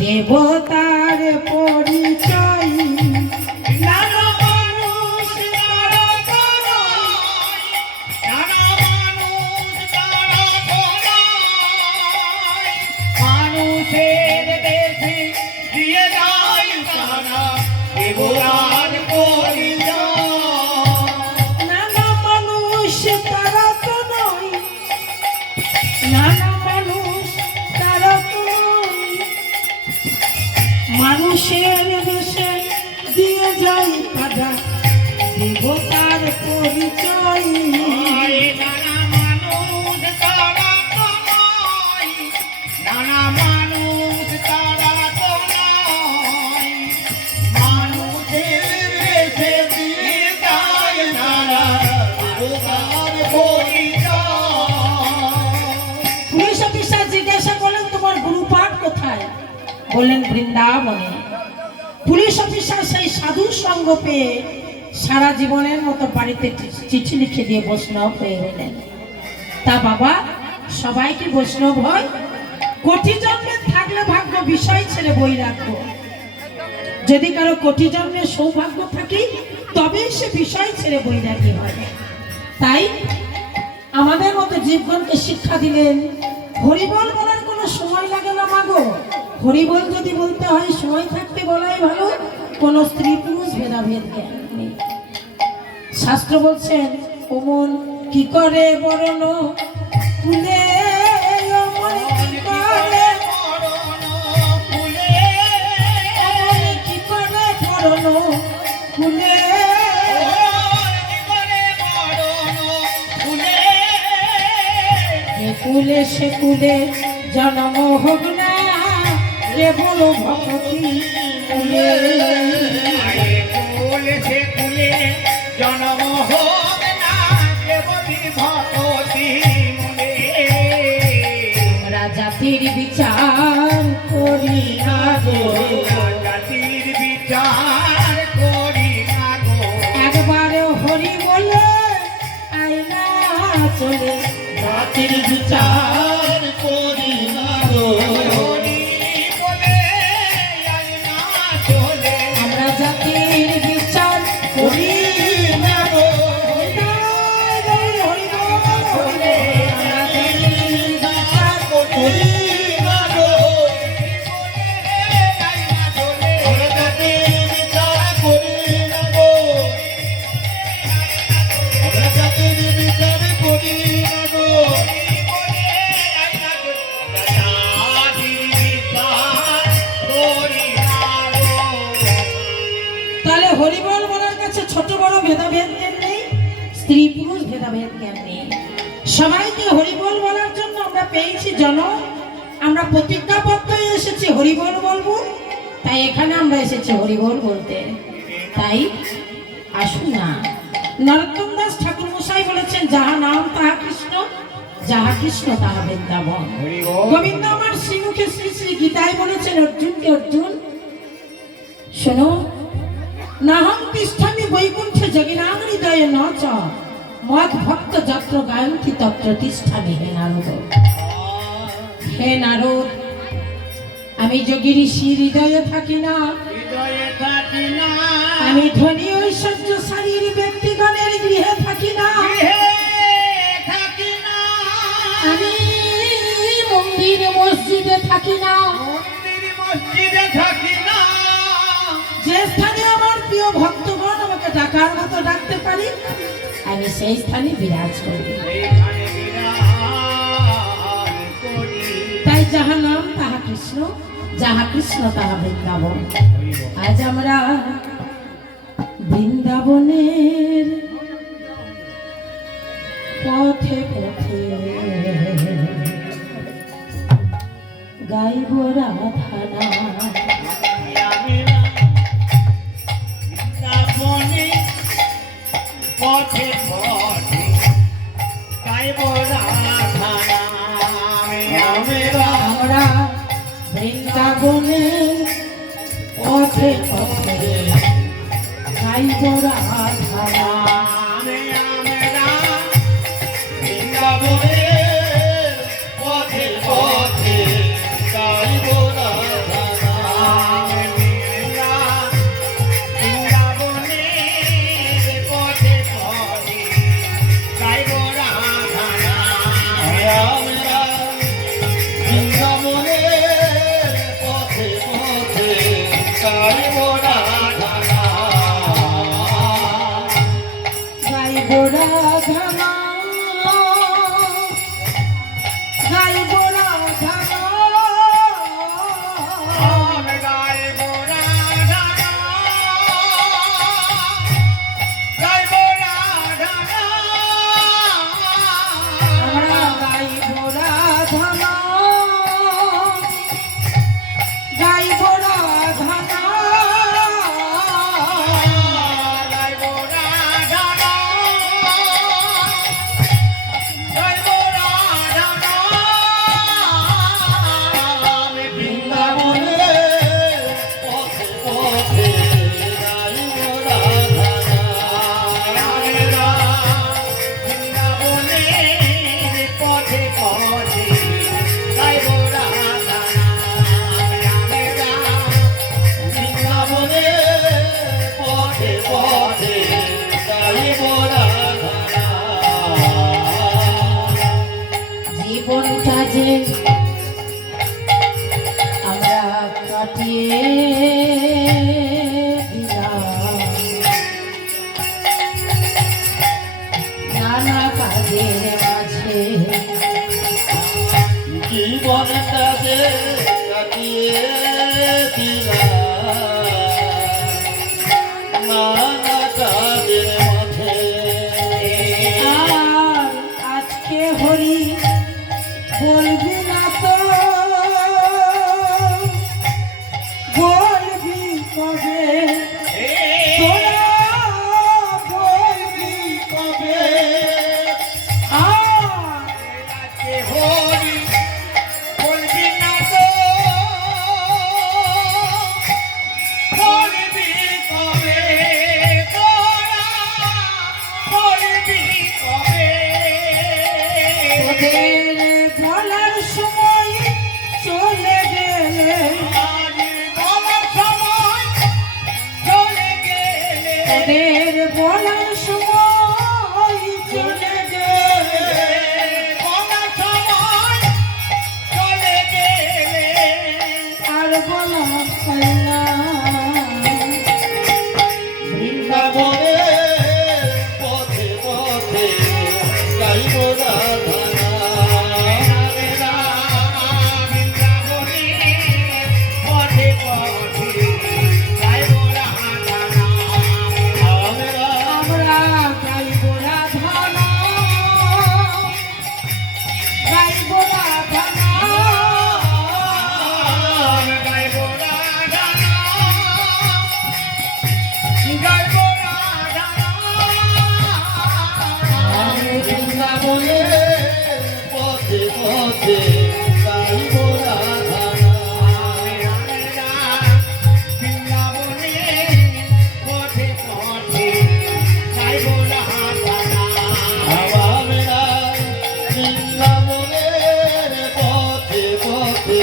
দেবতার পরিচয় নানা মানুষ তারা বড়াই, নানা মানুষ তারা বড়াই, মানুষের দেশে দিয়ে যায় তারা দেবতার পরিচয়। নানা মানুষ তারা তো নয়, নানা মানুষ তারা তো নয়, মানুষের দেশে দিয়ে যায় তারা দেবতার পরিচয়। নানা মানুষ তারা তো নয়, নানা মানুষ তারা তো নয়, মানুষের দেশে দিয়ে যায় তারা দেবতার পরিচয়। পুলিশ অফিসার জিজ্ঞাসা করলেন তোমার গুরুপাঠ কোথায়? বললেন বৃন্দাবনে। পুলিশ অফিসার সেই সাধু সঙ্গ পেয়ে সারা জীবনের মতো বাড়িতে চিঠি লিখে দিয়ে বৈষ্ণব হয়ে গেলেন। তা বাবা সবাই কি বৈষ্ণব হয়? কোটি জন্মে থাকলে ভাগ্য, বিষয় ছেড়ে বই রাখবো। যদি কারো কোটি জন্মের সৌভাগ্য থাকে তবেই সে বিষয় ছেড়ে বই রাখি হয়। তাই আমাদের মতো জীবগণকে শিক্ষা দিলেন হরিবল বলার কোনো সময় লাগে না মাগো। হরিবল যদি বলতে হয় সময় থাকতে বলাই ভালো, কোনো স্ত্রী পুরুষ ভেদাভেদ জ্ঞান নেই। শাস্ত্র বলছেন ওমন কি করে বরণ ফুলে, ওমন কি করে ফুলে, ওমন কি করে বরণ ফুলে, কুলে সে কুলে জন্ম হোক না কেবল ভক্তি কুলে, কুলে সে কুলে জন্ম হোক না কেবল ভক্তি মূলে। রাজাতির বিচার করি না গো, রাজাতির বিচার করি না গো, একবারে হরি বলে আইনা চলে জাতির বিচার করি না গো, আমরা জাতির বিচার করি না গো, আমরা জাতির বিচার করি না গো, আমরা জাতির বিচার করি না গো, আমরা জাতির বিচার করি না গো। তাহলে হরিবল বলার কাছে ছোট বড় ভেদাভেদ জ্ঞান নেই, স্ত্রী পুরুষ ভেদাভেদ জ্ঞান নেই। সবাইকে হরিবল বলার জন্য আমরা পেয়েছি জন্ম, আমরা প্রতিজ্ঞাবদ্ধ হয়ে এসেছি হরিবল বলবো, তাই এখানে আমরা এসেছি হরিবল বলতে। তাই আসুন না, নরোত্তম দাস ঠাকুর মশাই বলেছেন যাহা নাম তাহা কৃষ্ণ, যাহা কৃষ্ণ তাহা বৃন্দাবন। গোবিন্দ আমার শ্রীমুখে শ্রী শ্রী গীতায় বলেছেন অর্জুনকে, অর্জুন শোনো, নাহং তিষ্ঠামি বৈকুণ্ঠে যোগিনাং হৃদয়ে ন চ মদ ভক্ত যত্র গায়ন্তি তত্র তিষ্ঠামি। হে নারদ, হে নারদ, আমি যোগী ঋষি হৃদয়ে থাকি না, আমি ধনী ঐশ্বর্যশালীর ব্যক্তিগণের গৃহে থাকি না, আমি মন্দির মসজিদে থাকি না, যে স্থানে আমার প্রিয় ভক্তগণ আমাকে ডাকার মতো ডাকতে পারি আমি সেই স্থানে বিরাজ করি। তাই যাহা নাম তাহা কৃষ্ণ, যাহা কৃষ্ণ তাহা বৃন্দাবন। আজ আমরা বৃন্দাবনের পথে পথে গাইব রাধা নাম, পথে পথে গাইব রাধা নাম। আমরা বৃন্দাবনের পথে পথে গাইব রাধা নাম, আমরা বৃন্দাবনের পথে পথে গাইব রাধা নাম। দিয়ে নানা কাজের মাঝে আর আজকে হরি বলবি না তো বলবি কবে তোরা বলবি কবে আজকে হরি বলবি না তো বলবি কবে তোরা বলবি কবে তোদের বলার সময় চলে গেলে তোদের বলার সময় চলে গেলে আর বলা হয় না বৃন্দাবনের পথে পথে গাইব রাধা আমরা গাইব রাধা নাম, গাইব রাধা নাম, আমি বৃন্দাবনের পথে পথে গাইব রাধা আমরা বৃন্দাবনের পথে পথে